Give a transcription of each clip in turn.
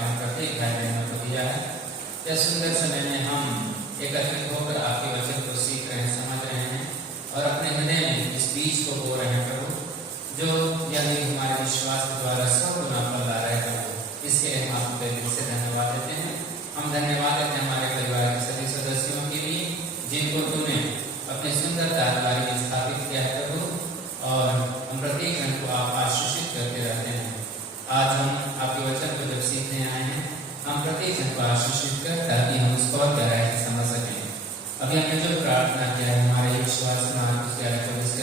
आपने हम प्रत्येक भाई बहनों को दिया है। इस सुंदर समय में हम एकत्रित होकर आपके वचन को सीख रहे हैं, समझ रहे हैं और अपने हृदय में इस बीज को बो रहे हैं प्रभु, जो यदि हमारे विश्वास के द्वारा 100 गुना फल ला रहे हैं प्रभु, इसके लिए हम आपको दिल से धन्यवाद देते हैं। हम धन्यवाद देते हैं हमारे परिवार के सभी सदस्यों के लिए, जिनको तुमने अपने सुंदर कार्यवाही में स्थापित किया है प्रभु, और हम प्रत्येक जन को आप आशीषित करते रहते हैं। आज हम आपके वचन को जब सीखने आए हैं, हम प्रत्येक जन को आशीषित कर, ताकि हम उसको और गहराई से समझ सकें। अभी हमने जो प्रार्थना किया है हमारे विश्वास मार्ग के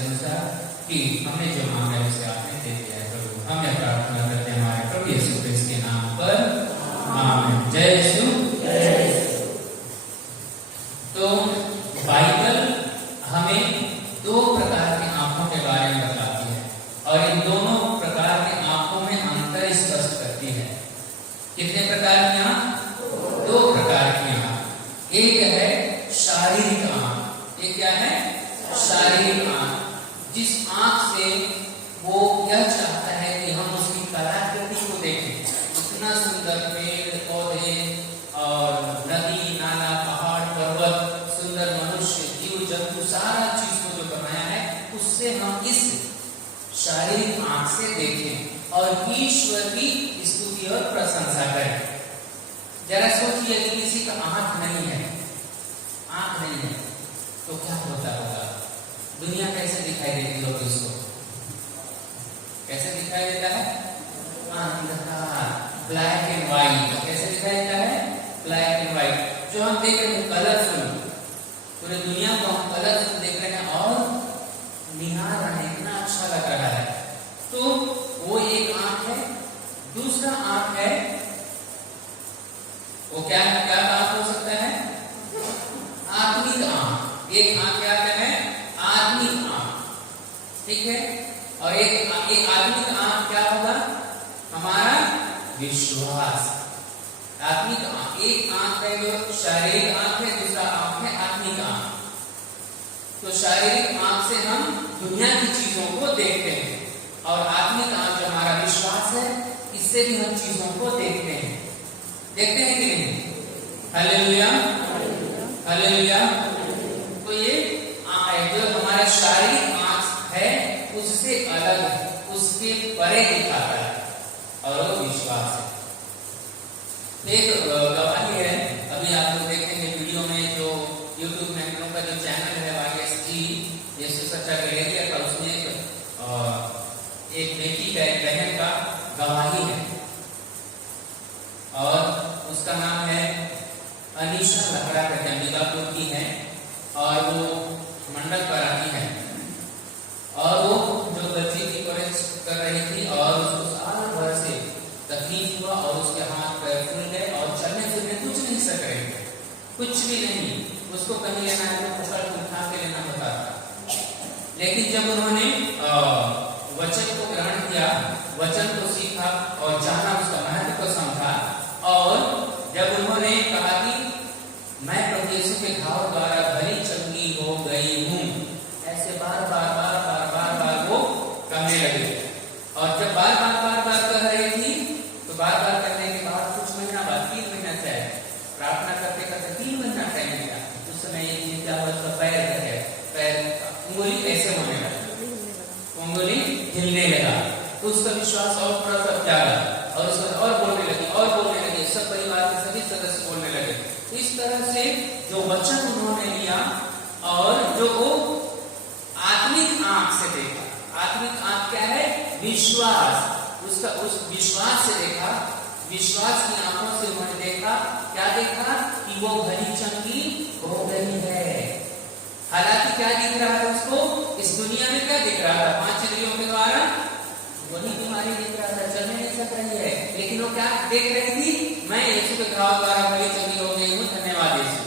अनुसार कि हमने जो मांगा है उसे आपने दे दिया है प्रभु। हम यह प्रार्थना करते हैं हमारे प्रभु यीशु क्रिस्त के नाम पर, आमीन। जय यीशु। तो बाइबल हमें 2 प्रकार की आंखों के बारे में बताती है और इन दोनों प्रकार की आंखों में अंतर स्पष्ट करती है। कितने प्रकार की आंख? 2 प्रकार की आंख। एक है शारीरिक आंख। ये क्या है? शारीरिक आंख, जिस आंख से वो यह चाहता है कि हम उसकी कलाकृति को देखें। इतना सुंदर पेड़ पौधे और नदी नाला पहाड़ पर्वत, सुंदर मनुष्य जीव जंतु, सारा चीज को जो बनाया है, उससे हम इस शारीरिक आंख से देखें और ईश्वर की स्तुति और प्रशंसा करें। जरा सोचिए, यदि किसी का आंख नहीं है तो क्या होता होगा? दुनिया कैसे दिखाई देती होगी उसको? कैसे दिखाई देता है? अंधकार, ब्लैक एंड व्हाइट। कैसे दिखाई देता है? Black and white. जो हम देख रहे हैं कलरफुल, पूरे दुनिया को हम कलरफुल देख रहे हैं और निहार रहे हैं, इतना अच्छा लग रहा है। तो वो एक आंख है। दूसरा आंख है, वो क्या आंख हो सकता है? आत्मिक आंख। एक आंख क्या है? आत्मिक आंख, ठीक है। और एक आत्मिक आंख क्या होगा? हमारा विश्वास। आत्मिक आंख, एक आंख है जो शारीरिक आंख है, दूसरा आंख है आत्मिक आंख। तो शारीरिक आंख से हम दुनिया की चीजों को देखते हैं और आत्मिक आंख जो हमारा विश्वास है, इससे भी हम चीजों को देखते हैं। देखते हैं कि नहीं? Hallelujah, hallelujah. तो ये जो हमारा शारीरिक आंख है, उससे अलग, उसके परे दिखाता है, और वो विश्वास है। एक गवाही है, अभी आप लोग देखेंगे वीडियो में, जो YouTube में हम लोग का जो चैनल है YSG यीशु सच्चा गैलेरिया का, उसमें एक बेटी का, एक बहन का गवाही है और उसका नाम है अनीशा लकड़ा करके, अंबिकापुर की है और वो मंडल पर आती है। और वो जो बच्ची की परवरिश कर रही थी और उसको साल भर से तकलीफ हुआ और उसके हाथ पैर फूल गए और चलने फिरने कुछ नहीं सक रहे थे, कुछ भी नहीं। उसको कहीं लेना है तो पकड़ उठा के लेना होता था। लेकिन जब उन्होंने वचन को ग्रहण किया, वचन को सीखा और जाना, उसका महत्व को समझा, और जब उन्होंने कहा कि मैं प्रभु यीशु के घाव द्वारा भली चंगी हो गई हूं, ऐसे बार बार वो कहने लगे। और जब बार बार कह रही थी, तो बार बार करने के बाद कुछ महीना बाद, 3 महीना से प्रार्थना करते करते 3 महीना टाइम मिला। उस समय ये क्या हुआ? उसका पैर उंगली ऐसे होने लगा, उंगली हिलने लगा। तो उसका विश्वास और थोड़ा सा जागा और उसको और बोलने लगी। सब परिवार के सभी सदस्य बोलने लगे। इस तरह से जो वचन उन्होंने लिया और जो वो आत्मिक आंख से देखा, आत्मिक आंख क्या है? विश्वास। उसका उस विश्वास से देखा, विश्वास की आंखों से उन्होंने देखा। क्या देखा? कि वो भली चंगी हो गई है। हालांकि क्या दिख रहा है उसको? इस दुनिया में क्या दिख रहा था? 5 इंद्रियों के द्वारा वही बीमारी दिख रहा था, चलने नहीं सक रही है। लेकिन वो क्या देख रही थी? मैं यीशु के घाव द्वारा भली चंगी हो गई हूँ, धन्यवाद यीशु।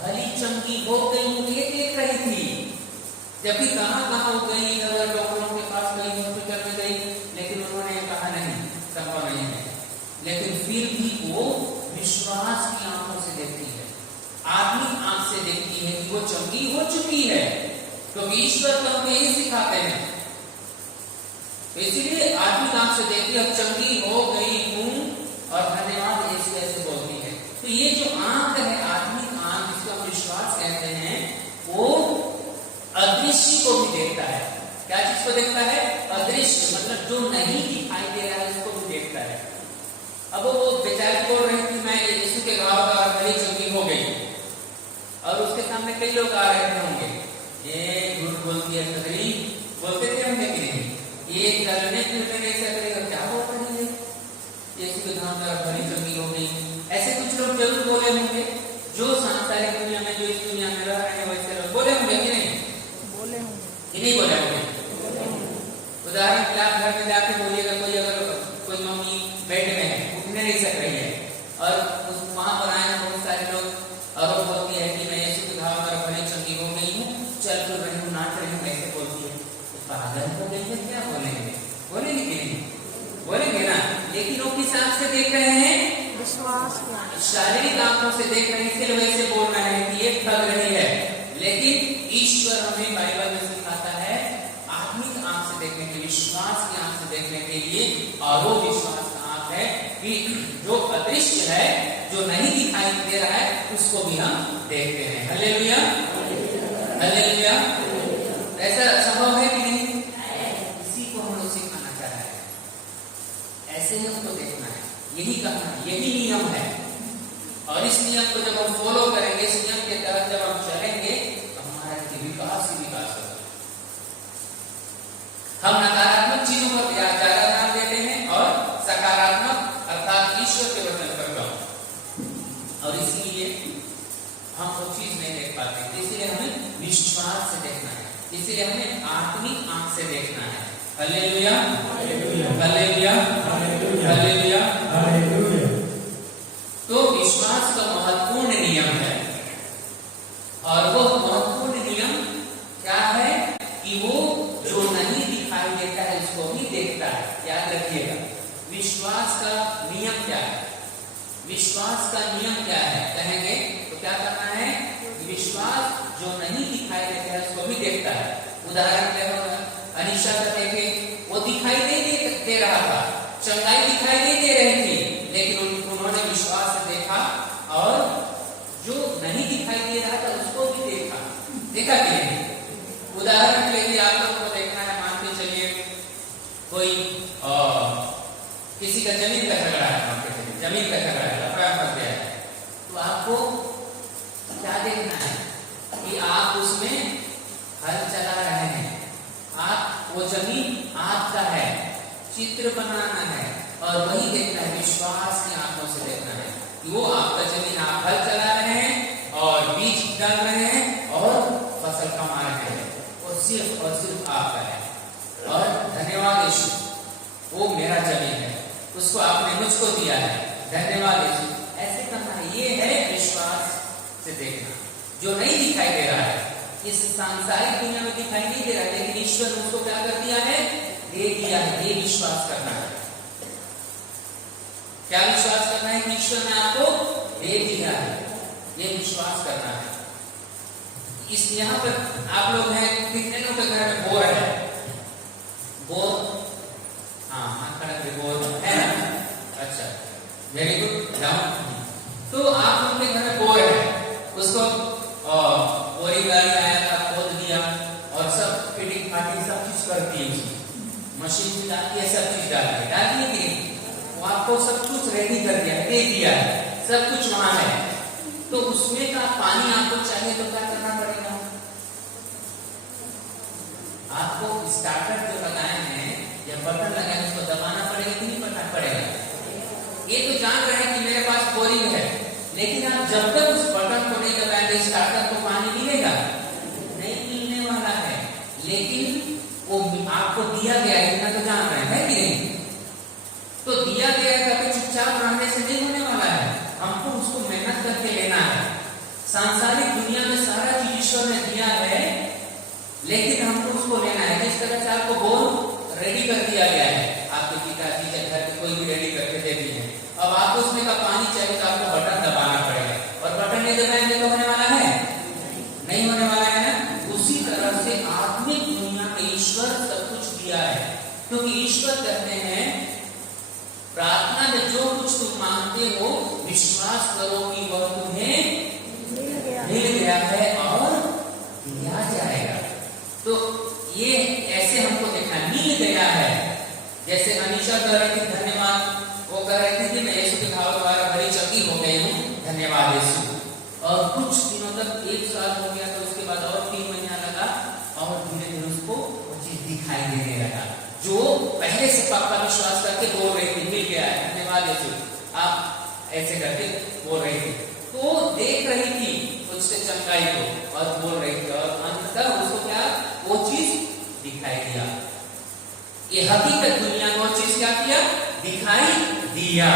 भली चंगी हो गई हूँ, ये देख रही थी। जबकि कहाँ हो गई, डॉक्टरों के पास गई, हॉस्पिटल में गई, लेकिन उन्होंने कहा नहीं, संभव नहीं है। लेकिन फिर भी वो विश्वास की आंखों से देखती है, आत्मिक आंख से देखती है कि वो चंगी हो चुकी है। तो ईश्वर तो हमें यही सिखाते हैं। तो इसीलिए आत्मिक आंख से देखती, अब चंगी हो गई हूं और धन्यवाद नहीं दिखाई दे रहा है उसको भी देखता है। अब वो बेचारी बोल रही थी मैं यीशु के घाव का भली चंगी हो गई, और उसके सामने कई लोग आ रहे होंगे, ये झूठ बोलती है सदरी, बोलते थे होंगे कि नहीं, ये चलने फिरने नहीं सकेगा, क्या बोल रही है, यीशु के घाव का भली चंगी हो गई। ऐसे कुछ लोग जरूर बोले होंगे, जो सांसारिक दुनिया में, जो इस दुनिया में रह रहे हैं वैसे लोग बोले होंगे कि नहीं? बोले होंगे कि नहीं बोले होंगे? उदाहरण के लिए आप घर में जाके बोलिएगा, कोई अगर कोई मम्मी बेड में है, उठने नहीं सक रही है, और उस वहां पर आए बहुत सारे लोग, और वो बोलती है कि मैं यीशु के घाव पर भली चंगी हो गई हूँ, चल फिर रही हूँ, नाच रही हूँ, ऐसे बोलती है, तो पागल हो गई है क्या? बोलेंगे? बोलेंगे कि नहीं? बोलेंगे ना। लेकिन वो किस आंख से देख रहे हैं? विश्वास, शारीरिक आंखों से देख रहे हैं, इसलिए वैसे बोल रहे हैं कि ये ठग रही है। लेकिन ईश्वर हमें बाइबल में सिखाता है आत्मिक आंख से देखने के लिए, विश्वास की आंख से देखने के लिए, और वो विश्वास का आंख है कि जो अदृश्य है, जो नहीं दिखाई दे रहा है, उसको भी हम देखते हैं। Hallelujah, hallelujah. ऐसा संभव है कि नहीं? इसी को हम लोग सिखाना चाह रहे हैं, ऐसे ही हमको देखना है, यही कहना है, यही नियम है। और इस नियम को जब हम फॉलो करेंगे, इस नियम के तहत जब हम चलेंगे, तो हमारा विकास ही विकास होगा। हम नकारात्मक चीजों पर ज्यादा ध्यान देते हैं और सकारात्मक अर्थात ईश्वर के वचन पर कम, और इसीलिए हम वो चीज नहीं देख पाते। इसलिए हमें विश्वास से देखना है, इसलिए हमें आत्मिक आंख से देखना है। Hallelujah, hallelujah, hallelujah, hallelujah. तो विश्वास का महत्वपूर्ण नियम है, और वो महत्वपूर्ण नियम क्या है कि वो जो नहीं दिखाई देता है उसको भी देखता है। याद रखिएगा, विश्वास का नियम क्या है? विश्वास का नियम क्या है? कहेंगे तो क्या करना है? विश्वास जो नहीं दिखाई देता है उसको भी देखता है। उदाहरण क्या होगा? अनीशा का देखे, वो दिखाई नहीं दे रहा था, चंगाई दिखाई नहीं दे रही थी, लेकिन उन्होंने विश्वास से देखा, और जो नहीं दिखाई दे रहा था उसको भी देखा। देखा कि नहीं? उदाहरण के लिए आप लोगों को देखना है, मान के चलिए कोई किसी का जमीन का झगड़ा है, मान के चलिए जमीन का झगड़ा है, लफड़ा फंस गया है, तो आपको क्या देखना है कि आप उसमें हल चला रहे हैं, आप वो जमीन आपका है, चित्र बनाना है, और वही देखना है, विश्वास की आंखों से देखना है कि वो आपका जमीन, आप हल चला रहे हैं और बीज डाल रहे हैं और फसल कमा रहे हैं, और सिर्फ आपका है। और धन्यवाद यीशु, वो मेरा जमीन है, उसको आपने मुझको दिया है, धन्यवाद यीशु। ऐसे करना है, ये है विश्वास से देखना। जो नहीं दिखाई दे रहा है, इस सांसारिक दुनिया में दिखाई नहीं दे रहा है, लेकिन ईश्वर ने उसको क्या कर दिया है? दे दिया है। ये विश्वास करना है। क्या विश्वास करना है कि ईश्वर ने आपको दे दिया है? ये विश्वास करना है। इस यहाँ पर आप लोग हैं, कितने लोग के घर में बोर है? बोर, हाँ, बोर है ना? अच्छा, वेरी गुड, जाओ। तो आप लोग के घर में बोर है, उसको बोरी गाड़ी आया था, खोद दिया, और सब फिटिंग फाटिंग सब चीज करती है, उसकी मशीन भी डालती है, सब चीज डालती है कि नहीं? वो आपको सब कुछ रेडी कर दिया, दे दिया है, सब कुछ वहां है। तो उसमें का पानी आपको चाहिए तो क्या करना पड़ेगा? आपको स्टार्टर जो लगाए हैं या बटन लगाए हैं, उसको दबाना पड़ेगा कि नहीं पड़ेगा? ये तो जान रहे हैं कि मेरे पास बोरिंग है, लेकिन आप जब तक उस बटन को नहीं दबाएंगे, स्टार्टर को पानी मिलेगा नहीं, मिलने वाला है। लेकिन वो आपको दिया गया है, इतना तो जान रहे हैं कि नहीं? तो दिया गया है, कभी चुपचाप रहने से नहीं होने वाला है, हमको उसको मेहनत करके लेना है। सांसारिक दुनिया में सारा चीज ईश्वर ने दिया है, लेकिन हमको उसको लेना है। जिस तरह से आपको बोर रेडी कर दिया गया है, आपके पिताजी के घर पे कोई भी रेडी करके दे दिए हैं, अब आपको उसमें का पानी चाहिए तो आपको बटन दबाना पड़ेगा, और बटन नहीं दबाएंगे तो होने वाला है? नहीं होने वाला है ना? उसी तरह से आत्मिक दुनिया में ईश्वर सब कुछ दिया है, क्योंकि ईश्वर कहते हैं प्रार्थना में जो कुछ तुम मांगते हो विश्वास करो कि वह तुम्हें मिल गया है और दिया जाएगा। तो ये ऐसे हमको देखना, मिल गया है, जैसे अनीशा कह रही थी धन्यवाद, वो कह रही थी कि मैं यीशु के घाव द्वारा भली चंगी हो गई हूँ, धन्यवाद यीशु। और कुछ दिनों तक 1 साल हो गया, तो उसके बाद और 3 महीना लगा और धीरे धीरे उसको वो चीज दिखाई देने लगा जो पहले से पक्का विश्वास करके बोल रही थी, मिल गया है, धन्यवाद यीशु, आप ऐसे करके बोल रही थी। तो देख रही थी उससे चंगाई को और बोल रही थी, और अंततः उसको क्या वो चीज दिखाई दिया। ये हकीकत दुनिया को चीज क्या किया, दिखाई दिया।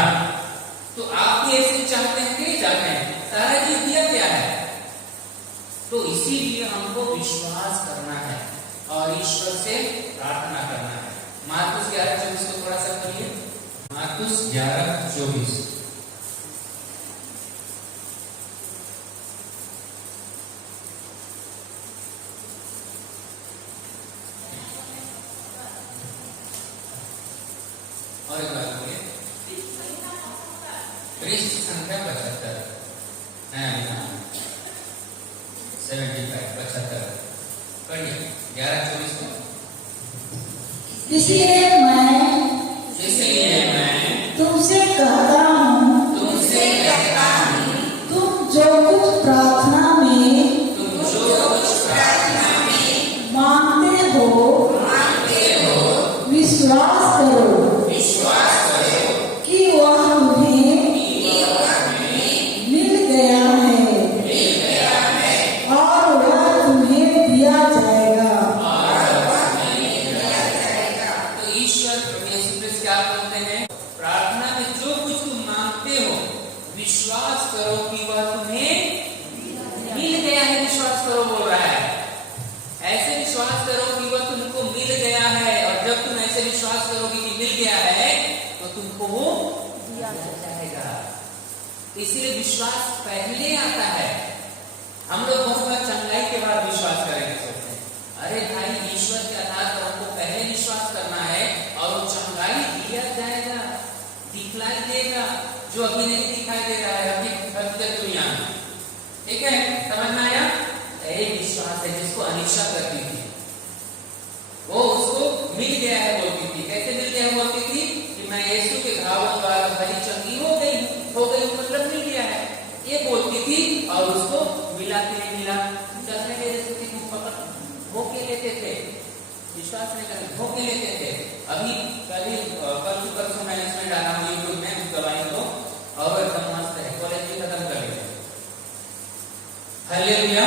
तो आप भी ऐसे चाहते हैं कि नहीं चाहते हैं? सारा चीज दिया क्या है, तो इसीलिए हमको विश्वास करना है और ईश्वर से प्रार्थना करना है। मार्कुस 11:24 को थोड़ा सा पढ़िए। मार्कुस 11:24। और एक बार बोलिए। पृष्ठ संख्या 75 75 पढ़िए 11:24 को। इसलिए मैं तुमसे कहता हूँ, तुम जो कुछ प्रार्थना में मांगते हो, विश्वास करो कि वह तुम्हें मिल गया है और वह तुम्हें दिया जाएगा। तो ईश्वर क्या बोलते हैं, प्रार्थना में जो कुछ तुम मांगते हो विश्वास करो कि वह तुम्हें मिल गया है। विश्वास करो बोल रहा है, ऐसे विश्वास करो कि वह तुमको मिल गया है। और जब तुम ऐसे विश्वास करोगे कि मिल गया है तो तुमको वो दिया जाएगा। इसीलिए विश्वास पहले आता है। हम लोग बहुत बार चंगाई के बाद विश्वास करेंगे, सोचते हैं अरे भाई ईश्वर के आधार पर हमको पहले विश्वास करना है और वो चंगाई दिया जाएगा, दिखलाई देगा, जो अभी नहीं दिखाई दे रहा है अभी दुनिया में। ठीक है, समझ में आया? एक विश्वास है जिसको अनीशा करती थी, वो उसको मिल गया है बोलती थी। कैसे मिल गया बोलती थी कि मैं यीशु के घावों द्वारा भली चंगी हो गई मतलब मिल गया है, ये बोलती थी। और उसको मिला कि नहीं मिला, चलने के धोखे लेते थे, विश्वास नहीं करते, धोखे लेते थे। अभी कल परसों मैंने इसमें डाला हूँ यूट्यूब में उस दवाई को, और एकदम मस्त है, कॉलेज भी खत्म कर लेते। Hallelujah,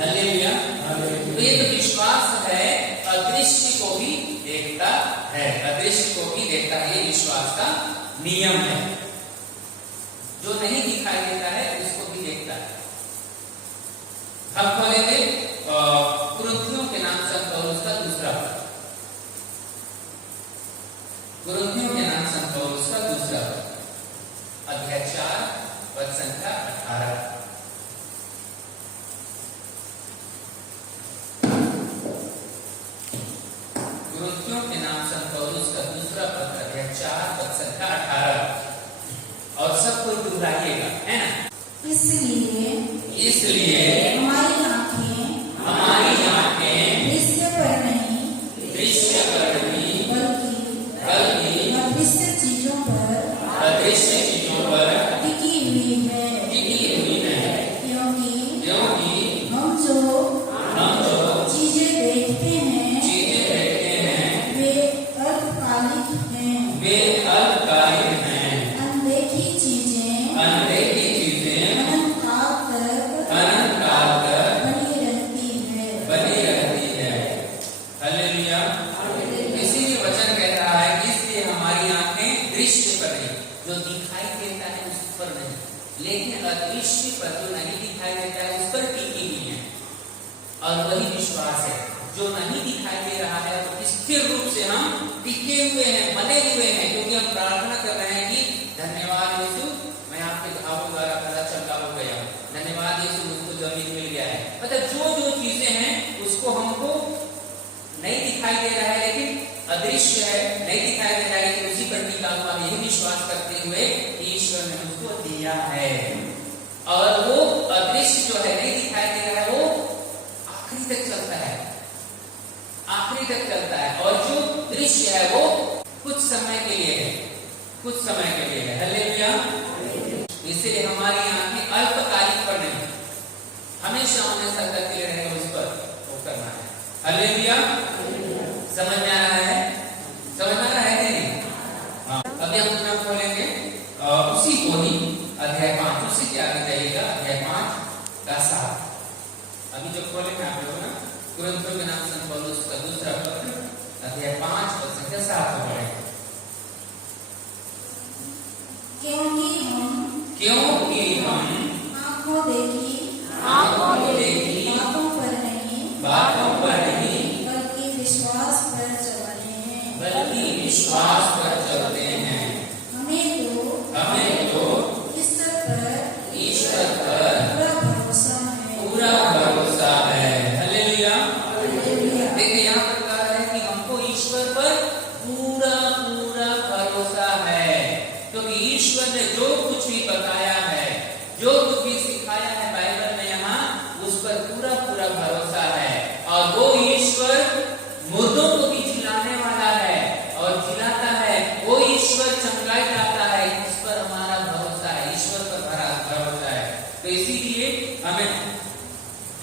hallelujah. तो ये तो विश्वास है, अदृश्य को भी देखता है, अदृश्य को भी देखता है। ये विश्वास का नियम है, जो नहीं दिखाई देता है उसको भी देखता है। हम खोलेंगे कुरिन्थियों के नाम संत पौलुस का दूसरा पत्र, कुरिन्थियों के नाम संत पौलुस का दूसरा पत्र, अध्याय 4 पद संख्या 18। कुरिन्थियों के नाम संत पौलुस का दूसरा पत्र, अध्याय 4 पद संख्या 18। और सब कोई दोहराइएगा, है ना? इसलिए हमारी आंखें दृश्य पर नहीं बल्कि अदृश्य चीजों पर टिकी हुई है, क्योंकि हम जो चीजें देखते हैं वे अल्पकालिक हैं, अनदेखी चीजें अनंत काल तक बनी रहती है। हालेलुया। इसीलिए वचन कह रहा है कि इसलिए हमारी आंखें दृश्य पर नहीं, जो दिखाई देता है उस पर नहीं, लेकिन अदृश्य पर, जो नहीं दिखाई देता है उस पर टिकी हुई है। और वही विश्वास है, जो नहीं दिखाई दे रहा है तो स्थिर रूप से हम टिके हुए हैं, बने हुए हैं, क्योंकि हम प्रार्थना कर रहे हैं कि धन्यवाद यीशु, मैं आपके घावों द्वारा भला चंगा हो गया, धन्यवाद यीशु, मुझको जमीन मिल गया है। मतलब जो चीजें हैं उसको हमको नहीं दिखाई दे रहा है, लेकिन अदृश्य है, नहीं दिखाई दे रहा है, लेकिन उसी पर टिका हुआ है। यही विश्वास करते हुए ईश्वर ने मुझको दिया है। और वो अदृश्य जो है, नहीं दिखाई दे रहा है, वो आखिरी तक चलता है, आखिरी तक चलता है। और जो दृश्य है वो कुछ समय के लिए है, कुछ समय के लिए है। हालेलुया। इसलिए हमारी आंखें अल्पकालिक पर नहीं, हमेशा हमेशा तक के लिए रहेगा उस पर वो करना है। हालेलुया। समझ में आ रहा है? समझ में आ रहा है कि नहीं? हाँ। अभी हम अपना खोलेंगे उसी को ही अध्याय 5, उसी के आगे जाइएगा, अध्याय 5 का 7। अभी जो खोलेंगे आप लोग ना कुरिन्थियों के नाम संत पौलुस का दूसरा पत्र अध्याय 5 और संख्या 7 को पढ़ेंगे। क्योंकि हम आंखों देखी बातों पर नहीं बल्कि विश्वास पर चलते हैं। हमें तो ईश्वर पर पूरा भरोसा है। हालेलुया। देखिए यहाँ पर कहा है कि हमको ईश्वर पर पूरा पूरा भरोसा है, क्योंकि ईश्वर ने जो कुछ भी बताया है, जो कुछ भी सिखाया है बाइबल में, यहाँ उस पर पूरा पूरा भरोसा है। और वो ईश्वर मुर्दों को भी जिलाने वाला है और जिलाता है, वो ईश्वर चंगाई लाता है, इस पर हमारा भरोसा है, ईश्वर पर भरोसा है। तो इसीलिए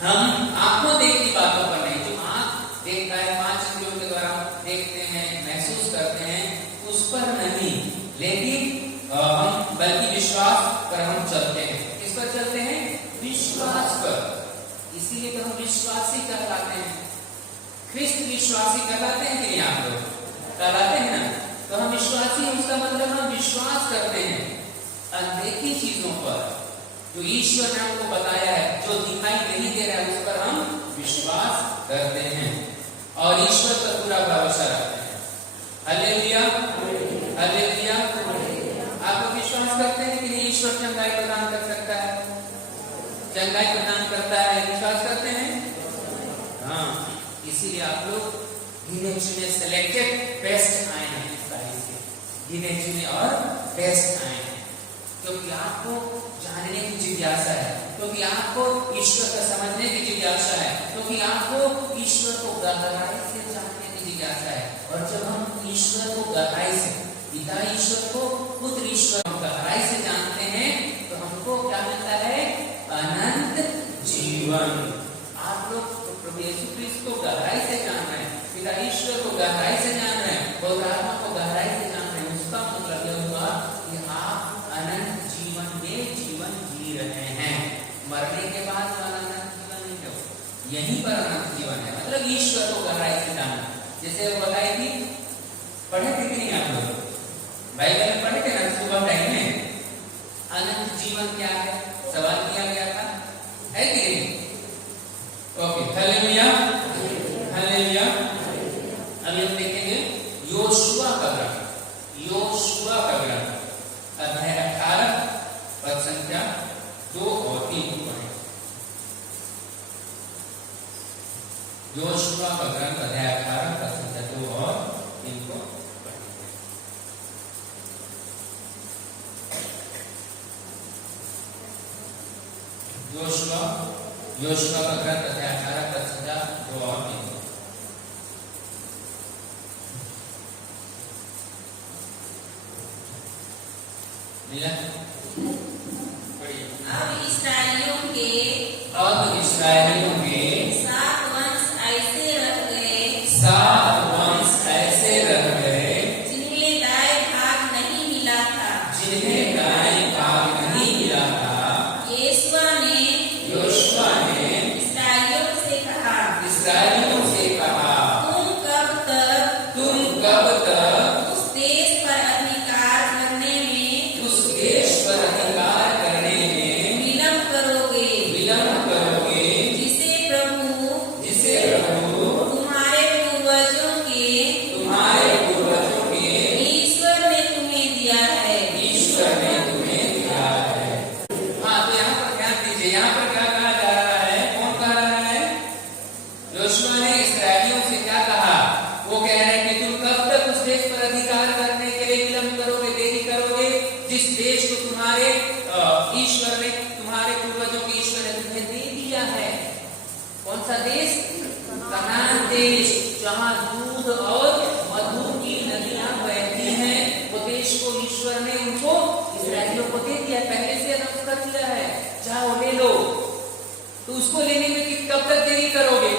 हम आंखों देखी बातों पर नहीं, जो आंख देखता है, 5 इंद्रियों के द्वारा देखते हैं, महसूस करते हैं, उस पर नहीं, लेकिन हम बल्कि विश्वास पर हम चलते हैं। किस पर चलते हैं? विश्वास पर। इसीलिए तो हम विश्वासी कहलाते हैं। ख्रिस्त विश्वासी कहलाते हैं कि नहीं? आप लोग कहलाते हैं ना? तो हम विश्वासी, उसका मतलब हम विश्वास करते हैं अनदेखी चीजों पर, जो ईश्वर ने हमको बताया है, जो दिखाई नहीं दे रहा है, उस पर हम विश्वास करते हैं और ईश्वर पर पूरा भरोसा रखते हैं। हालेलुया। हालेलुया। आप विश्वास करते हैं कि नहीं ईश्वर चंगाई प्रदान कर सकता है? चंगाई प्रदान करता है, विश्वास करते हैं? हाँ। इसीलिए आप लोग गिने चुने सेलेक्टेड बेस्ट आए हैं, इस तारीख के गिने चुने और बेस्ट आए हैं, क्योंकि आपको जानने की जिज्ञासा है, क्योंकि आपको ईश्वर को समझने की जिज्ञासा है, क्योंकि आपको ईश्वर को गहराई से जानने की जिज्ञासा है। और जब हम ईश्वर को गहराई से, पिता ईश्वर को, पुत्र ईश्वर को गहराई से जानते हैं, तो हमको क्या मिलता है? अनंत जीवन। आप लोग प्रभु यीशु क्रिस्त को गहराई से जान रहे हैं, पिता ईश्वर को गहराई से जान रहे हैं, पवित्र आत्मा को गहराई से जान रहे हैं, उसका मतलब यह हुआ कि आप अनंत जीवन में जीवन जी रहे हैं। मरने के बाद अनंत जीवन नहीं है, यहीं पर अनंत जीवन है, मतलब ईश्वर को गहराई से जानना। जैसे वो बताई थी, पढ़े थे कि नहीं आप लोग? बाइबल में पढ़े थे ना सुबह टाइम में? अनंत जीवन क्या है सवाल किया गया था, है कि नहीं? ओके। हालेलुया। हालेलुया। अब हम देखेंगे योशुआ का ग्रंथ, योशुआ का ग्रंथ अध्याय 18 पद संख्या 2 और 3 को पढ़ें। योशुआ का ग्रंथ अध्याय 18 पद संख्या 2 और 3 को पढ़ेंगे। योशुआ का ग्रंथ अध्याय 18 पद संख्या 2 और 3। अब इस्राएलियों के 7 वंश ऐसे रह गए, 7 वंश ऐसे रह गए, जिन्हें दाएं भाग नहीं मिला था। जिन्हें दाएं भाग नहीं मिला था। यहोशुआ ने इस्राएलियों से कहा, तुम कब तक उस देश पर अधिकार करने में विलम्ब करोगे, जिसे प्रभु तुम्हारे पूर्वजों के ईश्वर ने तुम्हें दिया है। हाँ, तो यहाँ पर ध्यान दीजिए, यहाँ पर क्या कहा जा रहा है? कौन कह रहा है? योशुआ ने इस्राएलियों से क्या कहा? वो कह रहे हैं कि तुम कब तक उस देश पर अधिकार करने के लिए विलम्ब करोगे, देरी करोगे, जिस देश को तुम्हारे ईश्वर ने, तुम्हारे पूर्वजों के ईश्वर ने तुम्हें दे दिया है। कौन सा देश? कनान देश, जहाँ दूध और मधु ईश्वर ने उनको इस्राएलियों को दे दिया, पहले से अनाउंस कर दिया है, जाओ ले लो। तो उसको लेने में कब तक देरी करोगे,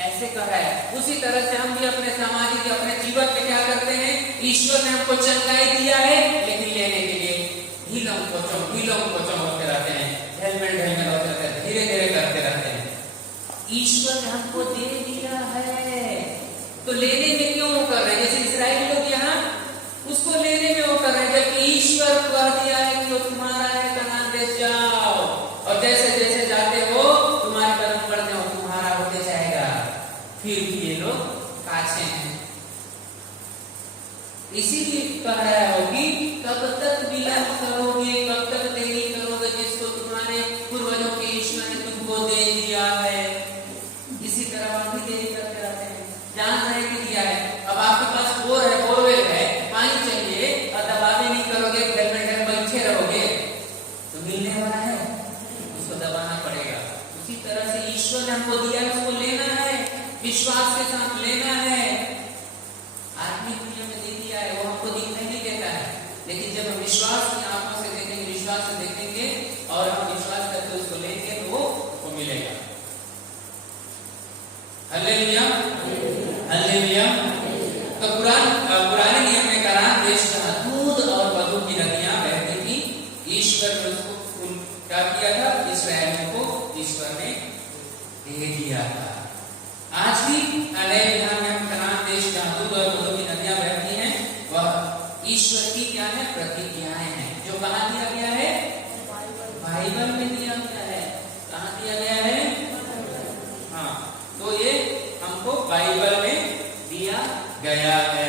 ऐसे कहा है। उसी तरह से हम भी अपने सामाजिक अपने जीवन में क्या करते हैं, ईश्वर ने हमको चंगाई दिया है, लेकिन लेने के लिए ढीलों पोचों होते रहते हैं, हेलमेट होते रहते हैं, धीरे धीरे करते रहते हैं। ईश्वर ने हमको दे दिया है तो लेने में क्यों वो कर रहे हैं, जैसे इस्राएल लोग यहाँ उसको लेने में वो कर रहे हैं, जबकि ईश्वर कह दिया है कि वो तुम्हारा है, कनान देश जाओ, और जैसे जैसे जाते हो तुम्हारे कदम बढ़ते हो तुम्हारा होते जाएगा। फिर भी ये लोग काछे हैं। इसीलिए कह रहा है कि कब तक विलंब करोगे, कब तक देरी करोगे जिसको तुम्हारे पूर्वजों के ईश्वर ने तुमको दे दिया है। इसी तरह हम भी देरी करते रहते हैं, जान रहे कि दिया है। अब आपके पास बोरवेल है, पानी चाहिए और दबावे नहीं करोगे, घर में बैठे रहोगे तो मिलने वाला है, उसको दबाना पड़ेगा। उसी तरह से ईश्वर ने हमको दिया है, उसको लेना है, विश्वास के साथ लेना है। आत्मिक दुनिया में दे दिया है, वो हमको दिखाई नहीं देता है, लेकिन जब हम विश्वास की आंखों से देखेंगे, विश्वास से देखेंगे और हम विश्वास करके उसको लेंगे तो वो मिलेगा। Hallelujah, hallelujah. तो पुराने नियम में कनान देश जहाँ दूध और मधु की नदियां बहती थी, ईश्वर ने उसको क्या किया था, इस्राएलियों को ईश्वर ने दे दिया था। आज भी नए विधान में हम कनान देश जहाँ दूध और मधु की नदियां बहती हैं, वह ईश्वर की क्या है, प्रतिज्ञाएं हैं, जो कहाँ दिया गया है, बाइबल में दिया गया है। कहाँ दिया गया है, हाँ, तो ये हमको बाइबल में दिया गया है।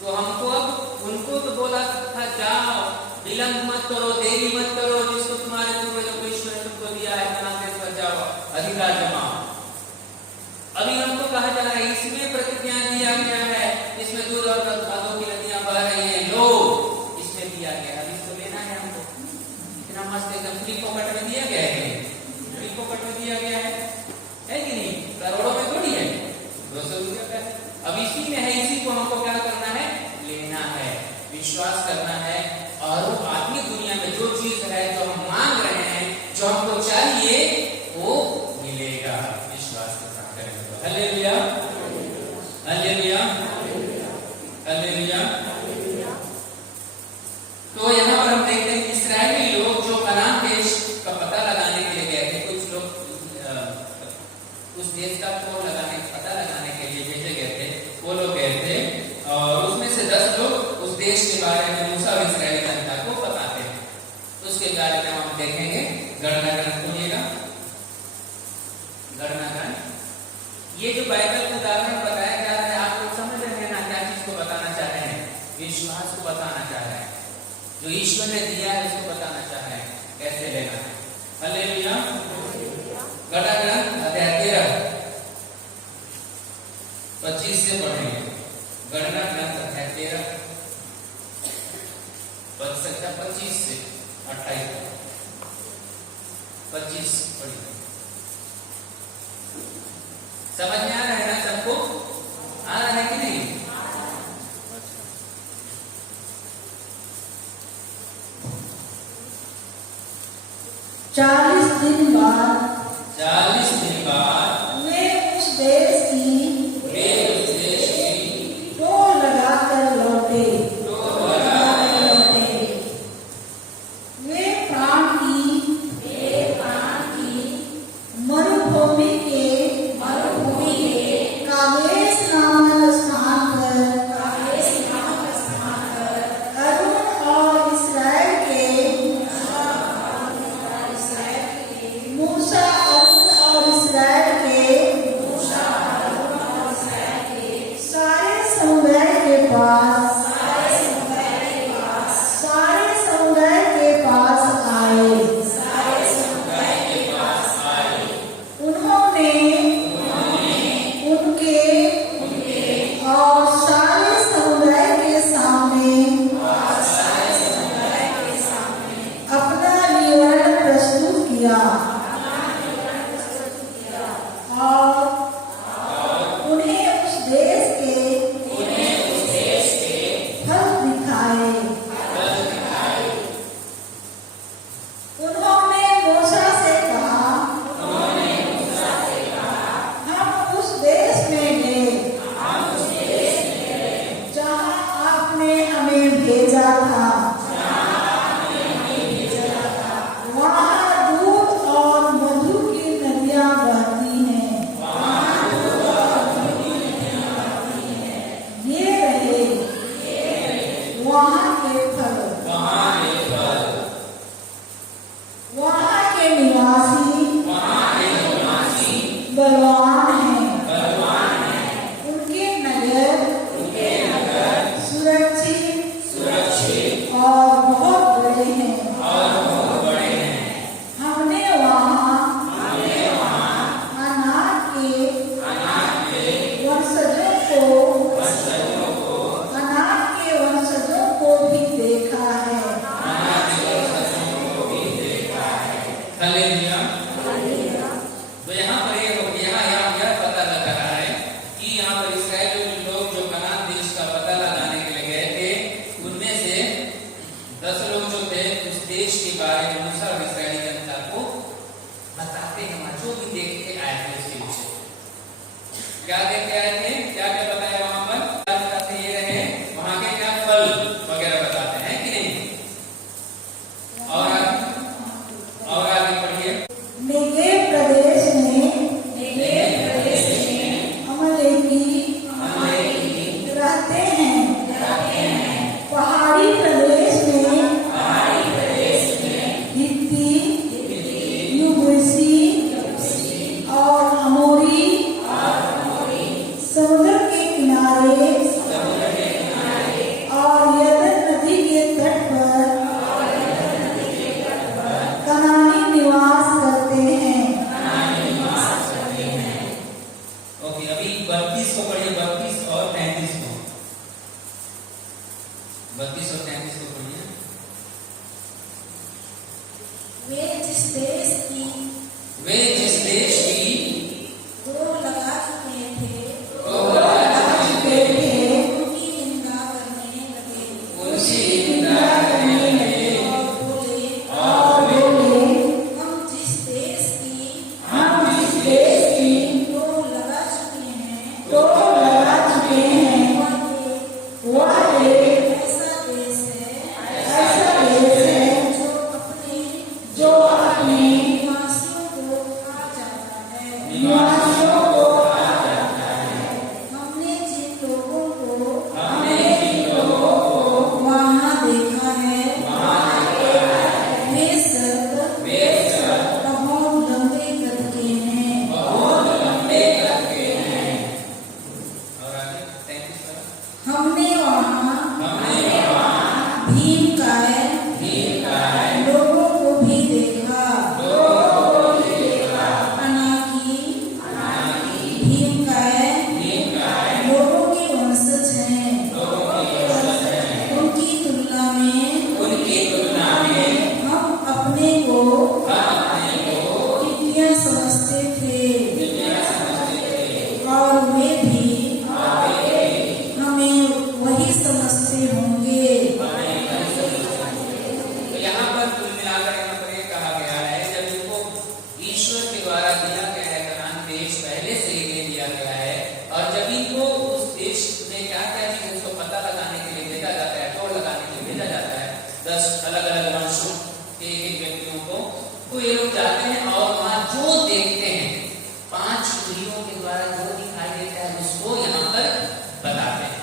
तो हमको अब उनको तो बोला था जाओ, विलंब मत करो, देरी मत करो, जिसको तुम्हारे पूर्वजों को ईश्वर ने तुमको दिया है, कनान देश पर जाओ, अधिकार जमाओ। अभी हमको कहा जा रहा है, इसमें प्रतिज्ञा दिया गया है, इसमें दूध और मधु की नदियां बह रही हैं, लो इसमें दिया गया है, इसको लेना है हमको। इतना मस्त एकदम फ्री पॉकेट में दिया गया है, फ्री पॉकेट में दिया गया है कि नहीं, करोड़ों में थोड़ी है, 200 रुपया का। अब इसी में है, इसी को हमको क्या करना है, लेना है, विश्वास करना है, और वो आत्मिक दुनिया में जो चीज है, जो हम मांग रहे हैं, जो हमको चाहिए, वो मिलेगा। विश्वास के साथ करेंगे। Hallelujah, hallelujah, hallelujah. तो यहाँ पर हम देखते हैं इस्राएली लोग जो कनान देश का पता लगाने के लिए गए थे, कुछ लोग उस देश का पता लगाने के लिए भेजे गए थे, वो लोग गए थे, और उसमें से 10 लोग उस देश के बारे में मूसा और इस्राएली जनता को बताते हैं। उसके बारे में हम देखेंगे, गणना ग्रंथ खोलिएगा, गणना ग्रंथ। ये जो बाइबल का उदाहरण बताया जा रहा है, आप लोग समझ रहे हैं ना क्या चीज को बताना चाह रहे हैं, विश्वास को बताना चाह रहे हैं, जो ईश्वर ने दिया है उसको बताना चाह रहे हैं, कैसे लेना है। हालेलुया। गणना ग्रंथ अध्याय 13 25 से पढ़ेंगे। गणना ग्रंथ अध्याय 13 बच सकता 25 से 28 25 पढ़िए। समझ में आ रहा है ना सबको, आ रहा है कि नहीं? 40 दिन बाद वे उस देश की टोल लगाकर लौटे। वे प्राण की मरुभूमि के कादेश नामक स्थान पर अरून और इस्राएल के मूसा, अरून हालेलुया। तो यहाँ पर यह पता लग रहा है कि यहाँ पर इस्राएल लोग जो कनान देश का पता लगाने के लिए गए थे, उनमें से 10 लोग जो थे उस देश के बारे में मूसा और इस्राएली जनता को बताते हैं, जो भी देख के आए थे उसके पीछे क्या देख के आए थे, क्या क्या बताया वहां पर, क्या बताते ये रहे, वहां के क्या फल वगैरह बताते हैं कि नहीं। और आगे पढ़िए। नेगेव प्रदेश में अमलेकी रहते हैं। पहाड़ी प्रदेश में हित्ती, यबूसी और अमोरी समुद्र के किनारे और यरदन नदी के तट पर कनानी निवास करते हैं। ओके, अभी 32 को पढ़िए, 32 और 33 को, 32 और 33 को पढ़िए। वे जिस देश की दो लगा चुके थे उनकी निंदा करने लगे और बोले हम जिस देश की दो लगा चुके हैं वह एक ऐसा देश है जो अपने निवासियों को खा जाता है। हमने जिन लोगों को वहाँ देखा है वे सब बहुत लंबे कद के हैं। और आगे 33 पर हमने वहाँ भीमकाय लोगों को भी देखा। अनाकी भीमकाय लोगों के वंशज हैं। उनकी तुलना में हम अपने को कितनियां समझते थे और वे भी हमें वही समझते होंगे। तो यहाँ पर कुल मिलाकर यहाँ पर ये कहा गया है, जब इनको ईश्वर के द्वारा दिया गया है कनान देश, पहले से ही दे दिया गया है, और जब इनको उस देश में क्या क्या चीज उसको पता लगाने के लिए भेजा जाता है, तोड़ लगाने के लिए भेजा जाता है 10 अलग अलग वंशों के एक व्यक्तियों को, तो ये लोग जाते हैं और वहां जो देखते हैं 5 इंद्रियों के द्वारा जो दिखाई देता है उसको यहाँ पर बताते हैं।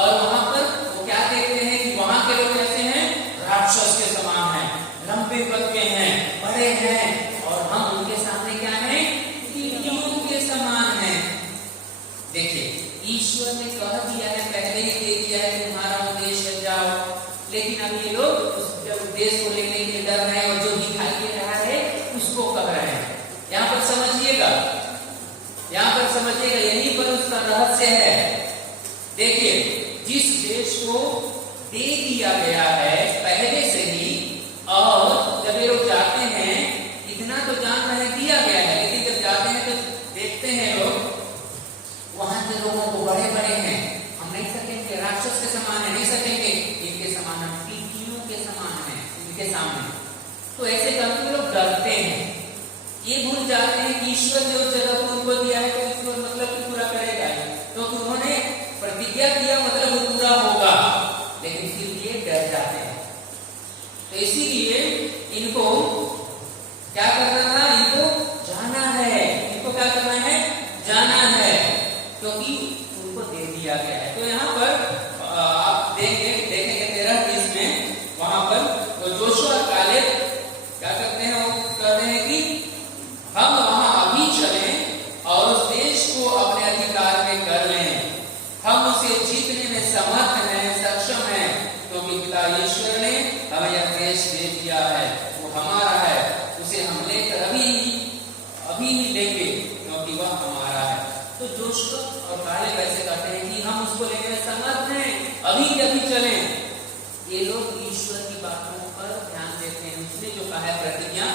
और वहां पर वो क्या देखते हैं कि वहां के लोग ऐसे हैं, राक्षस के समान हैं, लंबे कद के हैं, बड़े हैं, और हम उनके सामने क्या हैं, कीड़ियों के समान हैं। देखिए, ईश्वर ने कह दिया है, पहले ही दे दिया है कि तुम्हारा उद्देश्य है, जाओ, लेकिन अब ये लोग उस उद्देश्य को लेने के लिए डर रहे हैं और जो दिखाई दे रहा है उसको कह रहे हैं। यहाँ पर समझिएगा, यहीं पर उसका रहस्य है। देखिए, जिस देश को दे दिया गया है पहले से ही, और जब ये लोग जाते हैं, इतना तो जान रहे हैं दिया गया है, लेकिन जब जाते हैं तो देखते हैं लोग वहां के लोगों को बड़े बड़े हैं, हम नहीं सकेंगे, राक्षस के समान है, नहीं सकेंगे, इनके समान हम टीटियों के समान है इनके सामने। तो ऐसे करके लोग डरते हैं, ये भूल जाते हैं कि ईश्वर ने उस जगह को उनको दिया है तो ईश्वर मतलब कि पूरा करेगा, तो उन्होंने प्रतिज्ञा किया मतलब वो पूरा होगा, लेकिन फिर ये डर जाते हैं। तो इसीलिए इनको क्या करना था, इनको जाना है, इनको क्या करना है, जाना है, क्योंकि उनको दे दिया गया है। तो यहाँ पर आप देखेंगे 13-20 में वहां पर तो जोशुआ और कालेब क्या करते हैं, वो कहते हैं कि हम वहां अभी चलें और उस देश को अपने अधिकार में कर लें, हम उसे जीतने में समर्थ हैं, सक्षम हैं, क्योंकि पिता ईश्वर ने हमें यह देश दे दिया है, वो हमारा है, उसे हम लेकर अभी ही लेंगे क्योंकि वह हमारा है। तो जोशुआ और कालेब ऐसे कहते हैं कि हम उसको लेने में समर्थ हैं, अभी के अभी चलें। ये लोग ईश्वर की बातों पर ध्यान देते हैं, उसने जो कहा है प्रतिज्ञा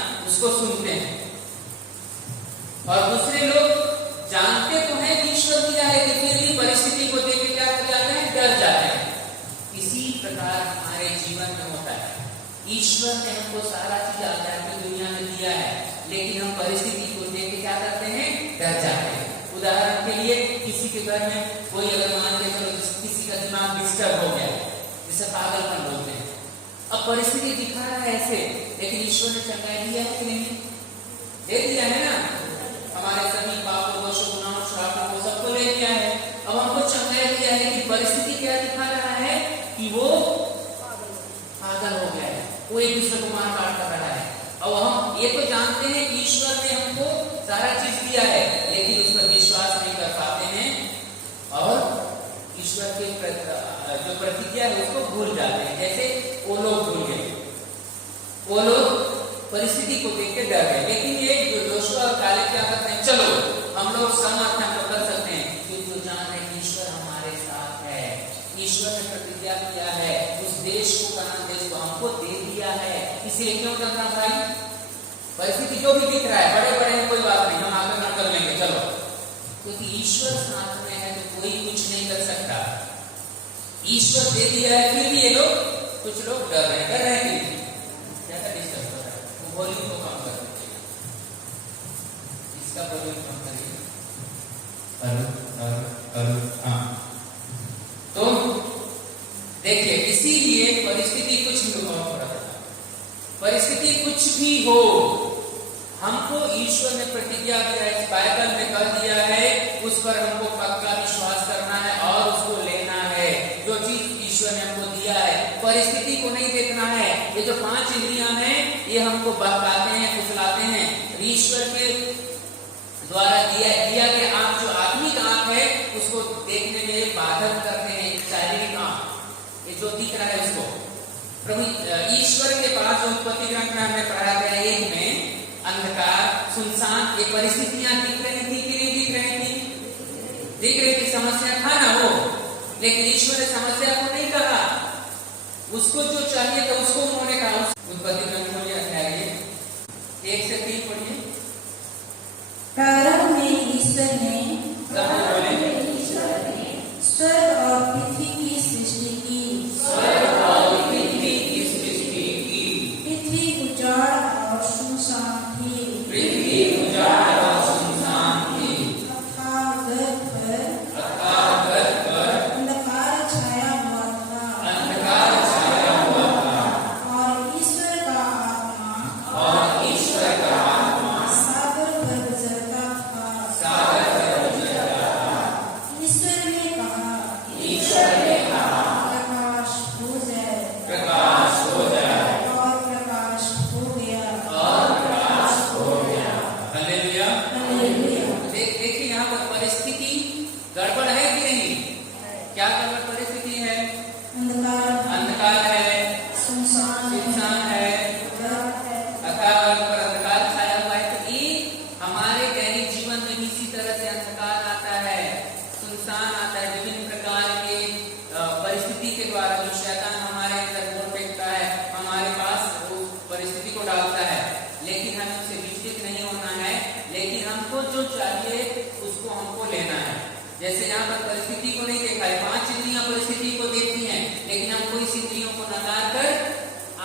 उसको सुनते हैं। और दूसरे लोग जानते तो हैं कि ईश्वर दिया है, लेकिन फिर भी परिस्थिति को देख के क्या कर जाते हैं, डर जाते हैं। इसी प्रकार हमारे जीवन में होता है। ईश्वर ने हमको सारा चीज आध्यात्मिक दुनिया में दिया है, लेकिन हम परिस्थिति को देख के क्या करते हैं, डर जाते हैं। उदाहरण के लिए किसी के घर में कोई अगर मान के चलो किसी का दिमाग डिस्टर्ब हो गया, जिसे पागलपन बोलते हैं। अब परिस्थिति दिखा रहा है ऐसे, लेकिन ईश्वर ने चंगाई दिया है कि नहीं? दे दिया है ना। हमारे सभी पापों दोषों गुनाहों श्रापों को सबको ले लिया है। अब हमको चंगाई दिया है कि परिस्थिति क्या दिखा रहा है कि वो पागल हो गया है, वो एक दूसरे को मार काट कर रहा है। अब हम ये तो जानते हैं कि ईश्वर ने हमको सारा चीज दिया है, लेकिन उस पर विश्वास नहीं कर पाते हैं और ईश्वर के जो प्रतिज्ञा है उसको भूल जाते हैं। जैसे वो लोग भूल गए, वो लोग परिस्थिति को देख के डर गए। लेकिन ये जो जोशुआ और कालेब क्या करते हैं, चलो हम लोग समर्थ हैं, कर सकते हैं, क्योंकि वो जान रहे हैं ईश्वर हमारे साथ है। ईश्वर ने प्रतिज्ञा किया है, उस देश को, कनान देश को हमको दे दिया है। इसलिए क्यों डरना भाई? परिस्थिति जो भी दिख रहा है, बड़े बड़े हैं, कोई बात नहीं, हम आकर कर लेंगे, चलो। क्योंकि ईश्वर साथ में है तो कोई कुछ नहीं कर सकता। ईश्वर दे दिया है, फिर भी ये लोग, कुछ लोग डर रहे हैं। क्या डिस्टर्ब कर रहा है? वो वॉल्यूम को कम कर दीजिए, इसका वॉल्यूम कम करिए। हाँ, तो देखिए, इसीलिए परिस्थिति कुछ भी हो, परिस्थिति कुछ भी हो, हमको ईश्वर ने प्रतिज्ञा दिया है, बाइबल में कह दिया है, उस पर हमको पक्का विश्वास करना है और उसको लेना है। जो चीज ईश्वर ने हमको दिया है, परिस्थिति को नहीं देखना है। ये जो 5 इंद्रियां हैं, ये हमको बहकाते हैं, फुसलाते हैं। ईश्वर के द्वारा दिया गया आंख, जो आत्मिक आंख है, उसको देखने में बाधक करते हैं। शारीरिक आंख, ये जो दिख रहा है उसको प्रभु ईश्वर के पास, जो उत्पत्ति ग्रंथ में हमने पढ़ा गया, एक में अंधकार, सुनसान, ये परिस्थितियां दिख रही थी कि नहीं दिख रही थी? दिख रही थी। समस्या था ना वो, लेकिन ईश्वर ने समस्या को नहीं कहा, उसको जो चाहिए था उसको उन्होंने कहा। उत्पत्ति ग्रंथ में अध्याय 1 से 3 पढ़िए। प्रारंभ में ईश्वर ने स्वर्ग और पृथ्वी की सृष्टि की। पृथ्वी उजाड़ और सुनसान थी। अथाह गर्भ पर अंधकार छाया हुआ था। और ईश्वर का आत्मा सागर पर गुजरता था। ईश्वर ने कहा, प्रकाश हो जाए। और प्रकाश हो गया। हालेलुया। देखिए यहाँ पर परिस्थिति गड़बड़ है कि नहीं? क्या गड़बड़ परिस्थिति है? अंधकार है, सुनसान है, अथाह पर अंधकार छाया हुआ है। तो ये हमारे दैनिक जीवन में भी इसी तरह से अंधकार आता है, सुनसान आता है। विभिन्न प्रकार के परिस्थिति के द्वारा जो शैतान हमारे अंदर घोल फेंकता है, हमारे पास वो परिस्थिति को डालता है, लेकिन हमें उससे विचलित नहीं होना है। लेकिन हमको जो चाहिए उसको हमको लेना है। जैसे यहाँ पर परिस्थिति को नहीं देखा है, 5 इंद्रियां परिस्थिति को देखती हैं, लेकिन हमको इस इंद्रियों को नकार कर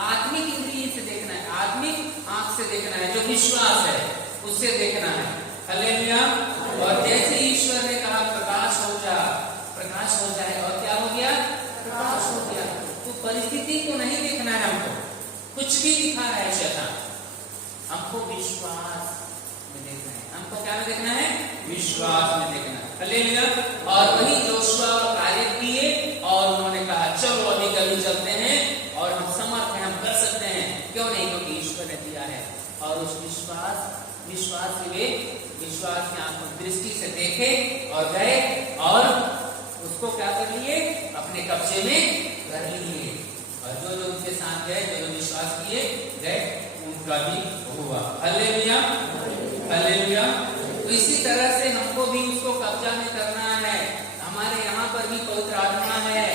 आत्मिक इंद्रिय से देखना है, आत्मिक आंख से देखना है, जो विश्वास है उससे देखना है। हालेलुया। और जैसे ईश्वर ने कहा प्रकाश हो जाए, और क्या हो गया? प्रकाश हो गया। तो परिस्थिति को नहीं देखना है हमको, कुछ भी दिखा रहा है शैतान, हमको विश्वास में देखना है। हमको क्या में देखना है? विश्वास में देखना है। हालेलुया। और वही जोशुआ और कालेब किए, और उन्होंने कहा चलो अभी गली चलते हैं, और हम समर्थ हैं, हम कर सकते हैं। क्यों नहीं? क्योंकि ईश्वर ने दिया है। और उस विश्वास के आंखों दृष्टि से देखे और गए, और उसको क्या कर लिए? अपने कब्जे में कर लिए। और जो उनके साथ गए, जो विश्वास किए गए, उनका भी हुआ। हालेलुया। तो इसी तरह से हमको भी उसको कब्जा में करना है। हमारे यहाँ पर भी पवित्र आत्मा है।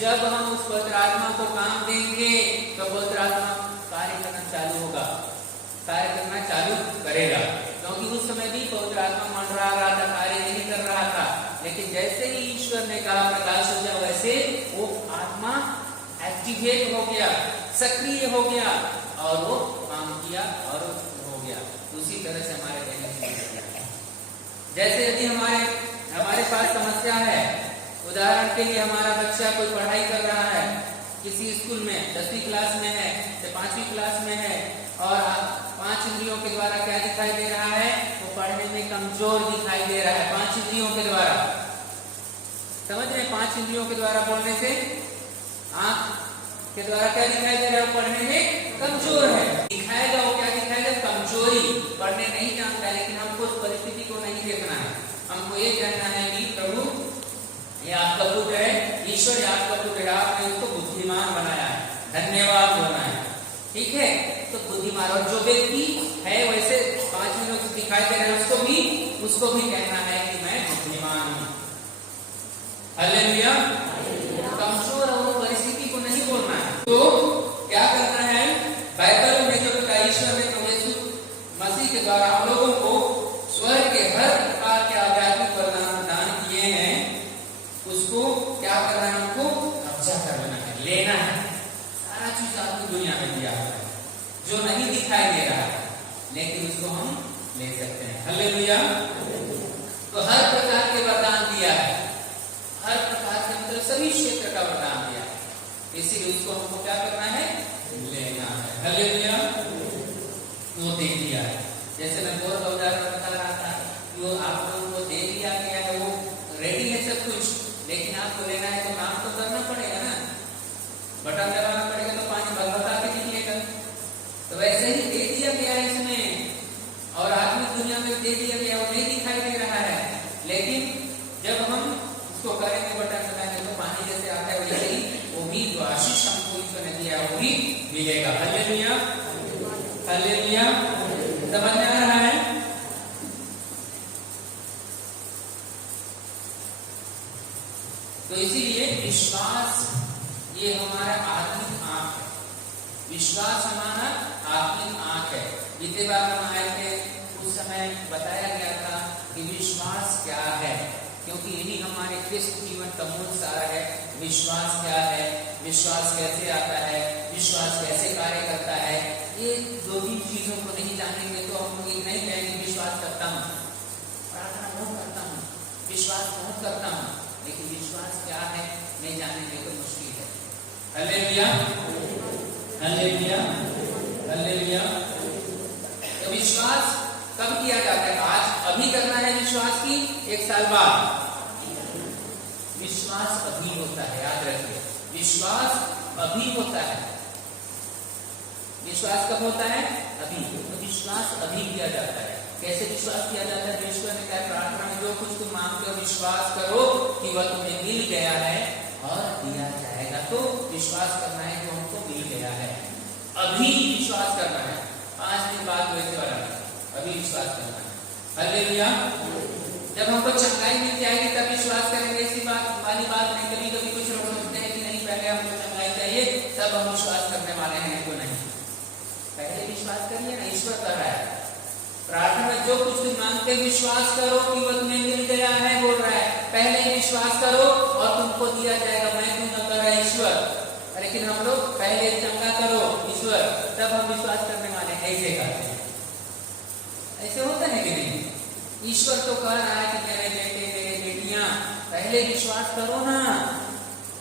जब हम उस पवित्र आत्मा को काम देंगे, तो पवित्र आत्मा कार्य करना चालू होगा, कार्य करना चालू जागरूक करेगा, क्योंकि उस समय भी पवित्र आत्मा मंडरा रहा था, कार्य नहीं कर रहा था। लेकिन जैसे ही ईश्वर ने कहा प्रकाश हो जाए, वैसे वो आत्मा एक्टिवेट हो गया, सक्रिय हो गया और वो काम किया और हो गया। उसी तरह से हमारे जैसे यदि हमारे पास समस्या है, उदाहरण के लिए हमारा बच्चा कोई पढ़ाई कर रहा है किसी स्कूल में, 10वीं क्लास में है या 5वीं क्लास में है, और 5 इंद्रियों के द्वारा क्या दिखाई दे रहा है, वो पढ़ने में कमजोर दिखाई दे रहा है। 5 इंद्रियों के द्वारा, समझ रहे, 5 इंद्रियों के द्वारा बोलने से आंख के द्वारा क्या दिखाई दे रहा है, पढ़ने में कमजोर है, दिखाएगा वो क्या दिखाएगा, कमजोरी, पढ़ने नहीं जानता है। लेकिन हमको उस परिस्थिति को नहीं देखना है, हमको ये जानना है कि प्रभु ये आपका पुत्र है, ईश्वर ये आपका पुत्र है, आपने उसको बुद्धिमान बनाया है, धन्यवाद बोलना है, ठीक है। तो बुद्धिमान, और जो व्यक्ति है वैसे 5 मिनट से दिखाई दे रहा है, उसको भी कहना है कि मैं बुद्धिमान हूँ। हालेलुया। कमजोर और परिस्थिति को नहीं बोलना है। तो क्या करना है, बाइबल में जो ईश्वर ने प्रभु यीशु मसीह के द्वारा हम लोगों को स्वर्ग के हर प्रकार के आध्यात्मिक वरदान दान किए हैं, उसको क्या करना है, हमको कब्जा करना है, लेना है। सारा चीज आपको दुनिया में दिया हुआ है, जो नहीं दिखाई दे रहा है, लेकिन उसको हम ले सकते हैं। हालेलुया। तो हर प्रकार के वरदान दिया है, हर प्रकार के मतलब सभी क्षेत्र का वरदान दिया है, इसीलिए उसको हमको क्या करना है, लेना है। हालेलुया। वो दे दिया है, जैसे मैं गौर का उदाहरण बता रहा था, वो आप लोगों को दे दिया गया है, वो रेडी है सब कुछ, लेकिन आपको लेना है तो काम तो करना पड़ेगा ना, बटन दबाना पड़ेगा तो पानी भगभगा के निकलेगा। तो वैसे ही दे दिया गया है इसमें, और आत्मिक दुनिया में दे दिया गया, वो नहीं दिखाई दे रहा है, लेकिन जब हम उसको करेंगे, बटन दबाएंगे तो पानी जैसे आता है, वैसे ही वो भी जो आशीष हमको ईश्वर ने दिया वो भी मिलेगा। हालेलुया। हालेलुया। समझ में आ रहा है? तो इसीलिए विश्वास ये हमारा आत्मिक आंख है, विश्वास हमारा आत्मिक आंख है। बीते बार हम आए थे, उस समय बताया गया था कि विश्वास क्या है, क्योंकि यही हमारे क्रिस्त जीवन का मूल सार है। विश्वास क्या है, विश्वास कैसे आता है, विश्वास कैसे कार्य करता है, ये 2-3 चीजों को नहीं जानेंगे तो हम लोग ये नहीं कहेंगे विश्वास करता हूँ, प्रार्थना बहुत करता हूँ, विश्वास बहुत करता हूँ, लेकिन विश्वास क्या है नहीं जानेंगे तो मुश्किल है। हालेलुया। हालेलुया। हालेलुया। तो विश्वास कब किया जाता है, आज अभी करना है विश्वास की 1 साल बाद, विश्वास अभी होता है, याद रखिए, विश्वास अभी होता है। विश्वास कब होता है, अभी। तो विश्वास अभी किया जाता है। कैसे विश्वास किया जाता है, ईश्वर ने कहा प्रार्थना में जो कुछ तुम मांगते हो विश्वास करो कि वह तुम्हें मिल गया है और दिया जाएगा। तो विश्वास करना है जो हमको मिल गया है, अभी विश्वास करना है, 5 दिन बाद वैसे वाला, अभी विश्वास करना है। हालेलुया। जब हमको चंगाई मिल जाएगी तब विश्वास करेंगे, इसी बात वाली बात नहीं। कभी कभी कुछ लोग सोचते हैं कि नहीं पहले हमको चंगाई चाहिए तब हम विश्वास करने वाले हैं, तो नहीं, पहले विश्वास करिए ना। ईश्वर कर रहा है प्रार्थना में जो कुछ तुम मांगते विश्वास करो कि वह तुम्हें मिल गया है, बोल रहा है पहले विश्वास करो और तुमको दिया जाएगा। मैं क्यों न कर रहा है ईश्वर, लेकिन हम लोग पहले चंगा करो ईश्वर तब हम विश्वास करने वाले हैं, ऐसे करते हैं। ऐसे होता है कि नहीं? ईश्वर तो कह रहा है कि मेरे बेटे मेरे बेटियां पहले विश्वास करो ना,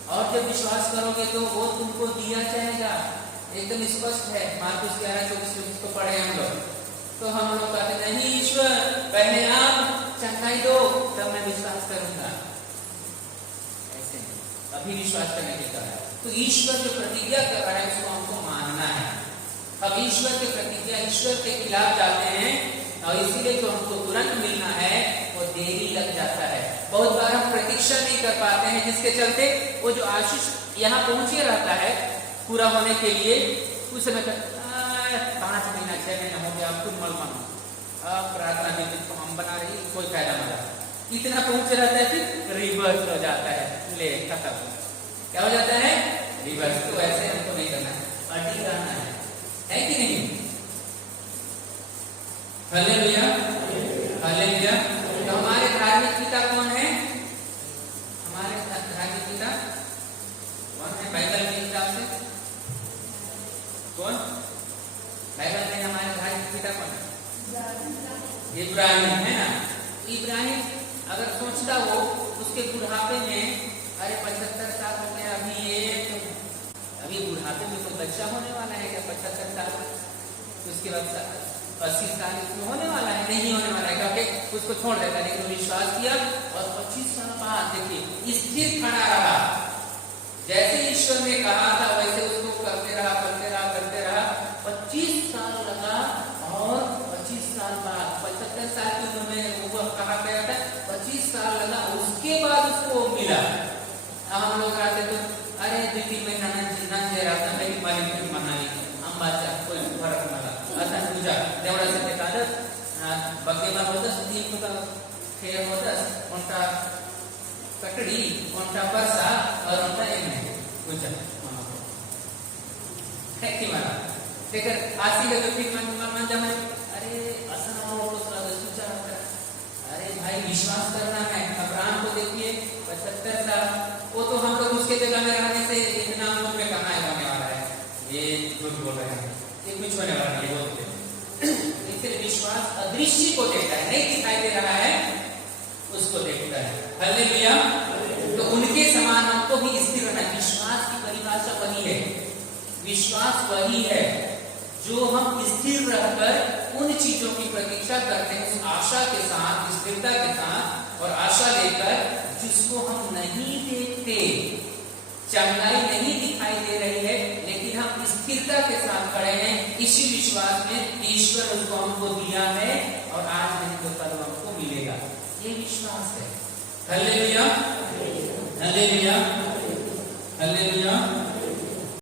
और जब विश्वास करोगे तो वो तुमको दिया जाएगा। एकदम स्पष्ट है, मार्कुस 11:24 को पढ़े हम लोग। तो हम लोग कहते नहीं ईश्वर पहले आप चंगाई दो तब मैं विश्वास करूंगा, ऐसे अभी विश्वास करने की तरह। तो ईश्वर जो प्रतिज्ञा कर रहा है उसको हमको मानना है। अब ईश्वर की प्रतिज्ञा ईश्वर के खिलाफ जाते हैं और इसीलिए जो हमको तुरंत मिलना है वो देरी लग जाता है। बहुत बार हम प्रतीक्षा नहीं कर पाते हैं, जिसके चलते वो जो आशीष यहाँ पहुंचे रहता है पूरा होने के लिए, उस समय तक 5 महीना 6 महीना हो गया, खुद मल मानो अब प्रार्थना के को हम बना रही, कोई फायदा नहीं रहा, इतना पहुंचे रहता है, फिर रिवर्स हो जाता है, ले खत्म। क्या हो जाता है? रिवर्स। तो ऐसे हमको नहीं करना है, अटल रहना है कि नहीं? Hallelujah, hallelujah. तो हमारे धार्मिक पिता कौन है? हमारे धार्मिक पिता कौन है बाइबल के हिसाब से? कौन बाइबल में हमारे धार्मिक पिता कौन है? इब्राहिम है ना। इब्राहिम अगर सोचता हो उसके बुढ़ापे में, अरे 75 साल हो गए अभी, ये तो अभी बुढ़ापे में कोई बच्चा होने वाला है क्या? 75 साल उसके बाद 80 साल इसमें होने वाला है? नहीं होने वाला है, क्योंकि उसको छोड़ देता है। लेकिन विश्वास किया और 25 साल बाद देखिए स्थिर खड़ा रहा। जैसे ईश्वर ने कहा था वैसे उसको करते रहा, करते रहा, करते रहा। 25 साल लगा और 25 साल बाद 75 साल की उम्र में वो कहा गया था, 25 साल लगा उसके बाद उसको मिला। हम लोग आते तो अरे 2-3 महीना नंद दे रहा था, मेरी मालिक मनाली हम बाचा कोई फरक मला आता पूजा देवळाचं ते काढत बघेला होतच ती कुठं खेळ होतच कोणता कटडी कोणता परसा और कोणता एक पूजा है की मला ते कर आसी का ठीक मन म्हणजे अरे असं ना हो तुझा अरे भाई विश्वास करना है। अब्राहम को देखिए 75 साल, वो तो हम लोग उसके जगह में रहने से इतना उम्र में कहाँ होने वाला है, ये झूठ बोल रहे हैं, ये कुछ होने वाला नहीं बोलते। इसलिए विश्वास अदृश्य को देखता है, नहीं दिखाई दे रहा है उसको देखता है। हालेलुया। तो उनके समान हमको भी स्थिर रहना। विश्वास की परिभाषा वही है, विश्वास वही है जो हम स्थिर रहकर उन चीजों की प्रतीक्षा करते हैं, उस आशा के साथ, स्थिरता के साथ और आशा लेकर जिसको हम नहीं देखते, चंगाई नहीं दिखाई दे रही है, लेकिन हम स्थिरता के साथ खड़े हैं इसी विश्वास में ईश्वर उसको हमको दिया है और आज नहीं तो कल हमको मिलेगा। ये विश्वास है। Hallelujah, hallelujah, hallelujah.